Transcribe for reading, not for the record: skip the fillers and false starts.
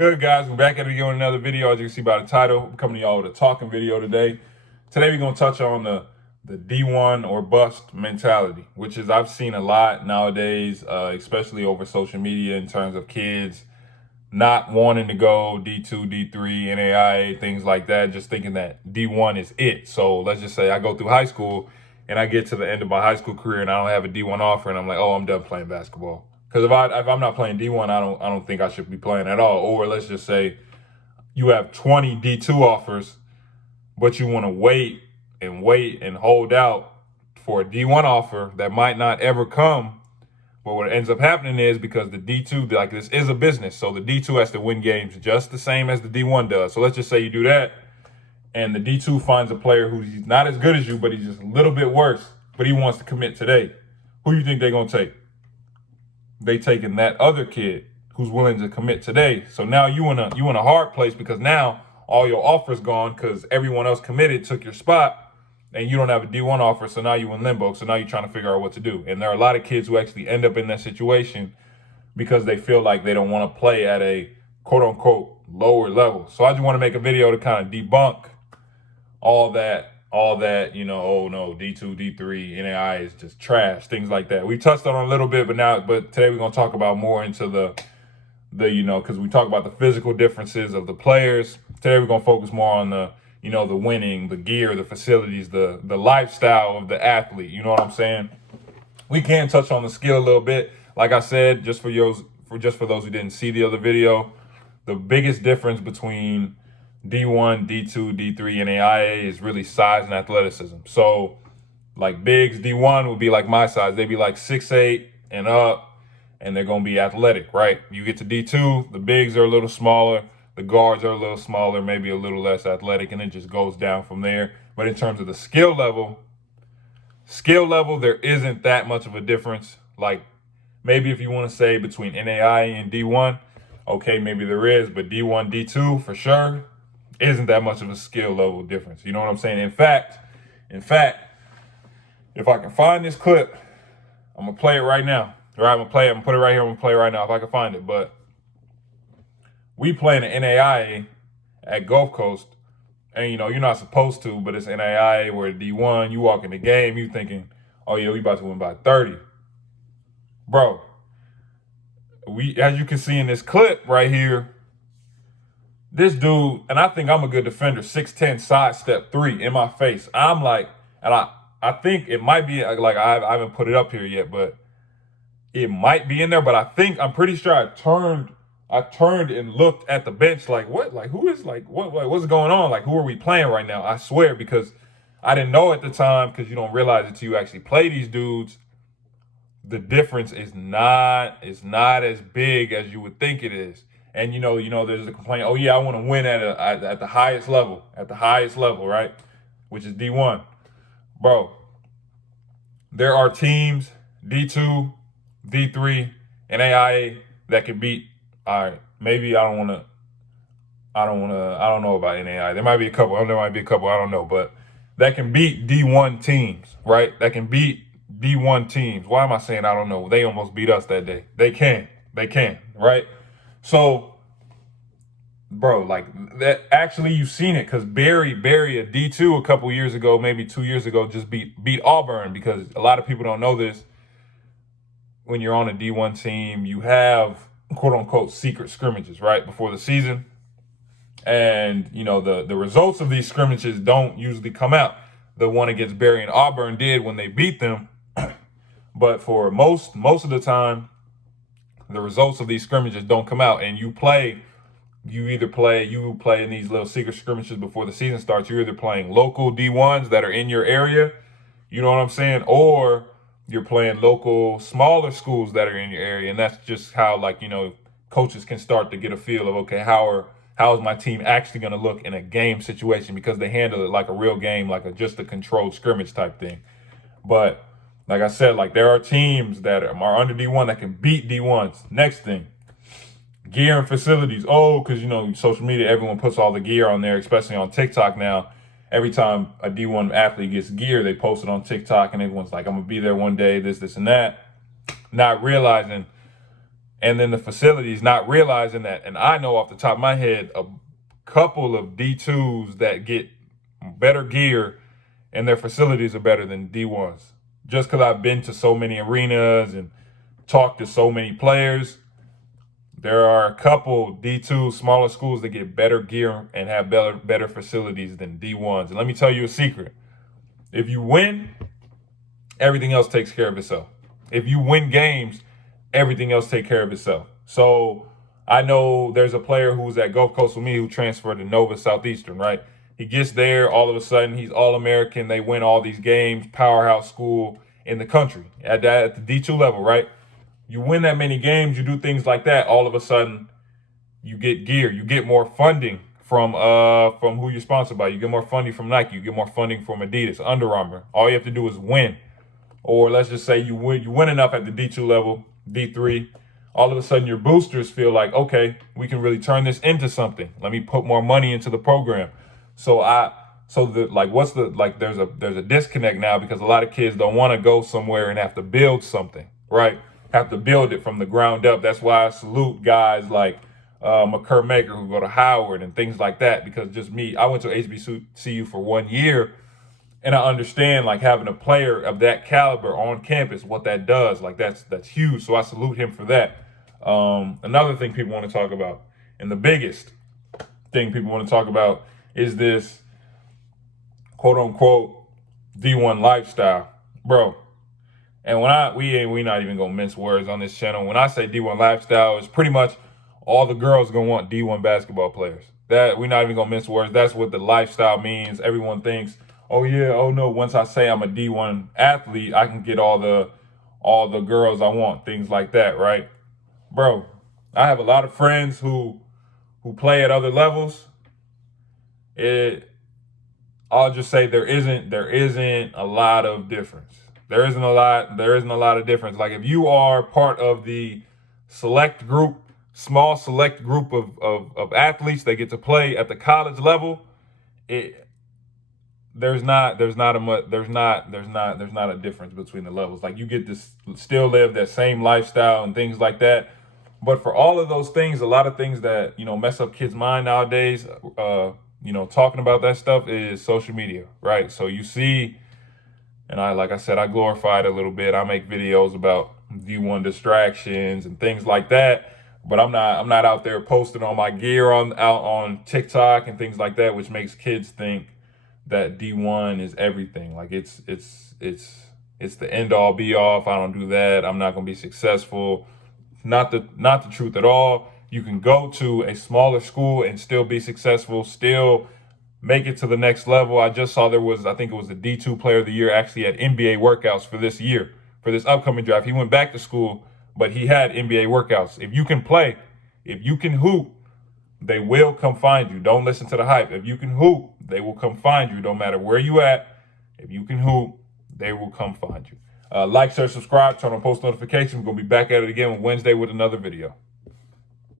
Good, guys. We're back at it again with another video. As you can see by the title, I'm coming to y'all with a talking video today. Today, we're going to touch on the D1 or bust mentality, which is I've seen a lot nowadays, especially over social media in terms of kids not wanting to go D2, D3, NAIA, things like that, just thinking that D1 is it. So let's just say I go through high school and I get to the end of my high school career and I don't have a D1 offer and I'm like, oh, I'm done playing basketball. Because if I'm not playing D1, I don't think I should be playing at all. Or let's just say you have 20 D2 offers, but you want to wait and hold out for a D1 offer that might not ever come. But what ends up happening is because the D2, like this is a business, so the D2 has to win games just the same as the D1 does. So let's just say you do that, and the D2 finds a player who's not as good as you, but he's just a little bit worse, but he wants to commit today. Who do you think they're going to take? They taking that other kid who's willing to commit today. So now you in a hard place because now all your offers gone because everyone else committed, took your spot, and you don't have a D1 offer. So now you in limbo. So now you're trying to figure out what to do. And there are a lot of kids who actually end up in that situation because they feel like they don't want to play at a quote unquote lower level. So I just want to make a video to kind of debunk all that, oh no, D2, D3, NAI is just trash, things like that. We touched on it a little bit, but today we're going to talk about more into the because we talk about the physical differences of the players. Today we're going to focus more on the winning, the gear, the facilities, the lifestyle of the athlete. You know what I'm saying? We can touch on the skill a little bit. Like I said, just for those who didn't see the other video, the biggest difference between D1, D2, D3, and AIA is really size and athleticism. So like bigs, D1 would be like my size. They'd be like 6'8" and up, and they're going to be athletic, right? You get to D2, the bigs are a little smaller, the guards are a little smaller, maybe a little less athletic, and it just goes down from there. But in terms of the skill level, there isn't that much of a difference. Like maybe if you want to say between NAIA and D1, okay, maybe there is, but D1, D2 for sure isn't that much of a skill level difference. You know what I'm saying? In fact, if I can find this clip, I'm gonna play it right now. All right, I'm gonna put it right here. I'm gonna play it right now if I can find it. But we playing the NAIA at Gulf Coast, and you're not supposed to, but it's NAIA where D1. You walk in the game, you thinking, oh yeah, we about to win by 30, bro. As you can see in this clip right here, this dude, and I think I'm a good defender, 6'10", sidestep 3 in my face. I'm like, and I think it might be, like I haven't put it up here yet, but it might be in there. But I'm pretty sure I turned and looked at the bench like, what? Like, who is, like, what's going on? Like, who are we playing right now? I swear, because I didn't know at the time, because you don't realize it until you actually play these dudes. The difference is not as big as you would think it is. And there's a complaint. Oh yeah, I want to win at the highest level, right? Which is D1, bro. There are teams D2, D3, and AIA that can beat. All right, maybe I don't know about NAI. There might be a couple. I don't know, but that can beat D1 teams, right? That can beat D1 teams. Why am I saying I don't know? They almost beat us that day. They can, right? So, bro, like that. Actually, you've seen it because Barry, a D2 a couple years ago, maybe 2 years ago, just beat Auburn. Because a lot of people don't know this. When you're on a D1 team, you have quote unquote secret scrimmages right before the season, and the results of these scrimmages don't usually come out. The one against Barry and Auburn did when they beat them, but for most of the time, the results of these scrimmages don't come out, and you play in these little secret scrimmages before the season starts. You're either playing local D1s that are in your area, you know what I'm saying, or you're playing local smaller schools that are in your area. And that's just how, coaches can start to get a feel of, okay, how is my team actually going to look in a game situation, because they handle it like a real game, like just a controlled scrimmage type thing. But like I said, like there are teams that are under D1 that can beat D1s. Next thing, gear and facilities. Oh, because social media, everyone puts all the gear on there, especially on TikTok now. Every time a D1 athlete gets gear, they post it on TikTok, and everyone's like, I'm gonna be there one day, this and that, not realizing And then the facilities not realizing that. And I know off the top of my head a couple of D2s that get better gear and their facilities are better than D1s. Just because I've been to so many arenas and talked to so many players, there are a couple D2 smaller schools that get better gear and have better facilities than D1s. And let me tell you a secret. If you win, everything else takes care of itself. If you win games, everything else takes care of itself. So I know there's a player who's at Gulf Coast with me who transferred to Nova Southeastern, right? He gets there, all of a sudden he's All-American. They win all these games, powerhouse school in the country at the D2 level, right? You win that many games, you do things like that, all of a sudden you get gear, you get more funding from who you're sponsored by. You get more funding from Nike, you get more funding from Adidas, Under Armour. All you have to do is win. Or let's just say you win enough at the D2 level, D3, all of a sudden your boosters feel like, okay, we can really turn this into something. Let me put more money into the program. There's a disconnect now because a lot of kids don't want to go somewhere and have to build something, right? Have to build it from the ground up. That's why I salute guys like McCurmaker who go to Howard and things like that, because just me, I went to HBCU for 1 year and I understand like having a player of that caliber on campus, what that does. Like that's huge. So I salute him for that. Another thing people want to talk about, and the biggest thing people want to talk about, is this quote unquote D1 lifestyle, bro. And we not even gonna mince words on this channel. When I say D1 lifestyle, it's pretty much all the girls gonna want D1 basketball players. That we're not even gonna mince words. That's what the lifestyle means. Everyone thinks, oh yeah, oh no, once I say I'm a D1 athlete, I can get all the girls I want, things like that, right? Bro, I have a lot of friends who play at other levels. I'll just say there isn't a lot of difference. There isn't a lot of difference. Like if you are part of the small select group of athletes that get to play at the college level, there's not a difference between the levels. Like you get to still live that same lifestyle and things like that. But for all of those things, a lot of things that, mess up kids' mind nowadays, talking about that stuff is social media, right? So you see, and like I said, I glorify it a little bit. I make videos about D1 distractions and things like that, but I'm not out there posting all my gear out on TikTok and things like that, which makes kids think that D1 is everything. Like it's the end all be all. If I don't do that, I'm not gonna be successful. Not the truth at all. You can go to a smaller school and still be successful, still make it to the next level. I just saw I think it was the D2 player of the year actually had NBA workouts for this year, for this upcoming draft. He went back to school, but he had NBA workouts. If you can play, if you can hoop, they will come find you. Don't listen to the hype. If you can hoop, they will come find you. No matter where you at, if you can hoop, they will come find you. Like, share, subscribe, turn on post notifications. We're going to be back at it again on Wednesday with another video.